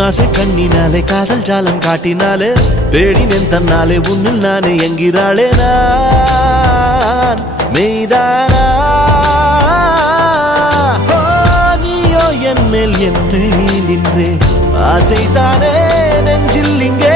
உன்னாசை கண்ணினாலே காதல் ஜாலம் காட்டினாலே தேடினேன் தன்னாலே உன்னில் நானே என்கிறாளே நான் மெய்தானா என் மேல் என்னை நின்றே ஆசைதானே நெஞ்சில் இங்கே